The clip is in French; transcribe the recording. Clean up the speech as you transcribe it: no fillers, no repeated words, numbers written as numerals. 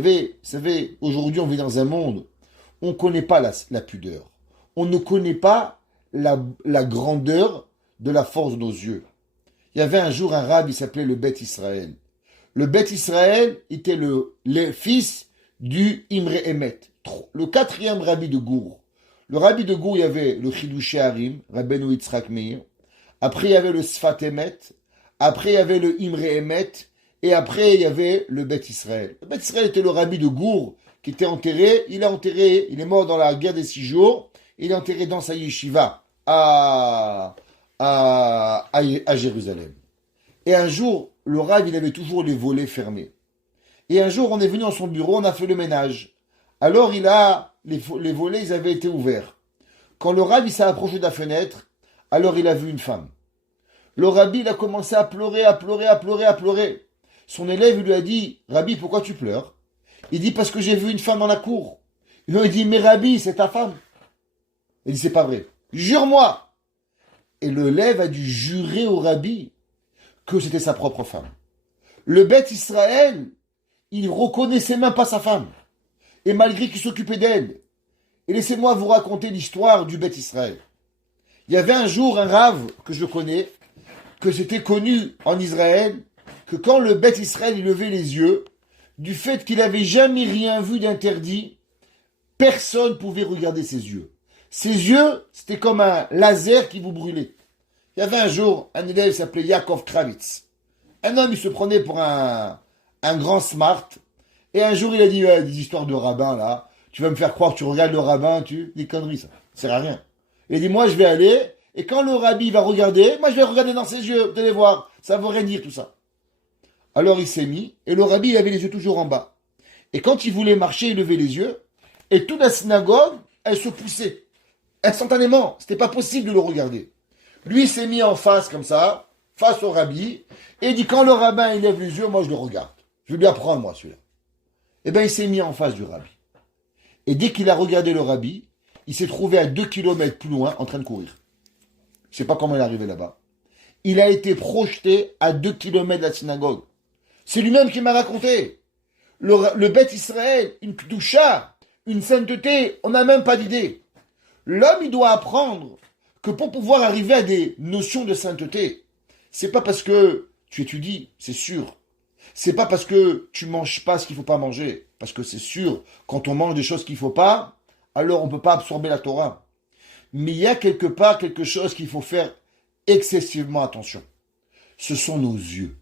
Vous savez, aujourd'hui on vit dans un monde, on ne connaît pas la pudeur. On ne connaît pas la grandeur de la force de nos yeux. Il y avait un jour un rabbin, il s'appelait le Beth Israël. Le Beth Israël était le fils du Imre Emet, le quatrième rabbi de Gour. Le rabbi de Gour, il y avait le Chidushé Harim, Rabbeinu Yitzhak Meir. Après, il y avait le Sfat Emet. Après, il y avait le Imre Emet. Et après, il y avait le Beth Israël. Le Beth Israël était le rabbi de Gour qui était enterré. Il est mort dans la guerre des 6 jours. Il est enterré dans sa yeshiva à Jérusalem. Et un jour, le Rav, il avait toujours les volets fermés. Et un jour, on est venu dans son bureau, on a fait le ménage. Alors, les volets, ils avaient été ouverts. Quand le Rav, il s'est approché de la fenêtre, alors il a vu une femme. Le Rabbi, il a commencé à pleurer, à pleurer, à pleurer, à pleurer. Son élève lui a dit, Rabbi, pourquoi tu pleures? Il dit, parce que j'ai vu une femme dans la cour. Il lui a dit, mais Rabbi, c'est ta femme. Il dit, c'est pas vrai. Jure-moi. Et l'élève a dû jurer au Rabbi que c'était sa propre femme. Le Beth Israël, il reconnaissait même pas sa femme. Et malgré qu'il s'occupait d'elle. Et laissez-moi vous raconter l'histoire du Beth Israël. Il y avait un jour un rave que je connais, que c'était connu en Israël, que quand le Beth Israël il levait les yeux, du fait qu'il n'avait jamais rien vu d'interdit, personne ne pouvait regarder ses yeux. Ses yeux, c'était comme un laser qui vous brûlait. Il y avait un jour, un élève qui s'appelait Yaakov Kravitz. Un homme, il se prenait pour un grand smart. Et un jour, il a dit, des histoires de rabbin, là. Tu vas me faire croire que tu regardes le rabbin, des conneries, ça. Ça sert à rien. Il a dit, moi, je vais aller, et quand le rabbi va regarder, moi, je vais regarder dans ses yeux. Vous allez voir, ça veut rien dire, tout ça. Alors, il s'est mis, et le rabbi, il avait les yeux toujours en bas. Et quand il voulait marcher, il levait les yeux, et toute la synagogue, elle se poussait. Instantanément. C'était pas possible de le regarder. Lui, il s'est mis en face, comme ça, face au rabbi, et il dit, quand le rabbin, il lève les yeux, moi, je le regarde. Je vais lui apprendre, moi, celui-là. Eh bien, il s'est mis en face du rabbi. Et dès qu'il a regardé le rabbi, il s'est trouvé à 2 kilomètres plus loin, en train de courir. Je sais pas comment il est arrivé là-bas. Il a été projeté à 2 kilomètres de la synagogue. C'est lui-même qui m'a raconté. Le Beth Israël, une kdusha, une sainteté, on n'a même pas d'idée. L'homme, il doit apprendre que pour pouvoir arriver à des notions de sainteté, c'est pas parce que tu étudies, c'est sûr. C'est pas parce que tu manges pas ce qu'il faut pas manger. Parce que c'est sûr, quand on mange des choses qu'il faut pas, alors on peut pas absorber la Torah. Mais il y a quelque part quelque chose qu'il faut faire excessivement attention. Ce sont nos yeux.